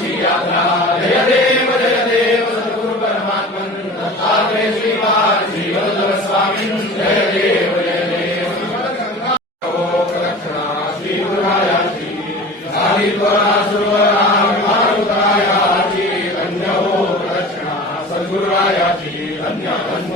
जय देव जय देव सद्गुरु परमात्मन दत्तात्रय श्रीपाद श्रीवल्लभ स्वामी जय देव जय देव रक्षणा श्री गुरुरायाची झाली त्वरा सुरवरा मारुतायाची धन्य हो रक्षणा सद्गुरुरायाची धन्य धन्य